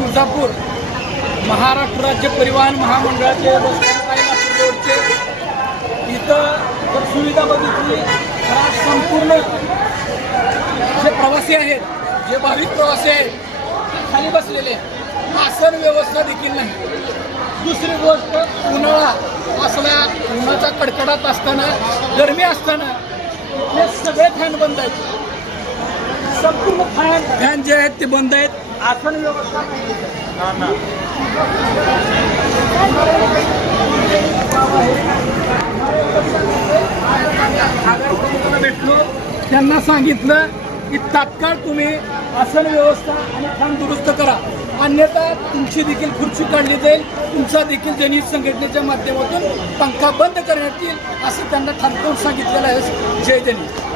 तुळजापूर महाराष्ट्र राज्य परिवहन महामंडळाचे रोडचे इथं तर सुविधा बघितली आज संपूर्ण जे प्रवासी आहेत जे भाविक प्रवासी आहेत खाली बसलेले आसन व्यवस्था देखील नाही. दुसरी गोष्ट उन्हाळा. असला उन्हाचा कडकडाट असताना गरमी असताना हे सगळे फॅन बंद आहेत. संपूर्ण फॅन फॅन जे आहेत ते बंद आहेत. आसन व्यवस्था नाही. भेटलो त्यांना सांगितलं की तात्काळ तुम्ही आसन व्यवस्था आणि फॅन दुरुस्त करा. अन्यथा तुमची देखील खुर्ची काढली जाईल. तुमचा देखील जनहित संघटनेच्या माध्यमातून पंखा बंद करण्यात येईल असं त्यांना ठणकावून सांगितलेलं आहे. जय जनहित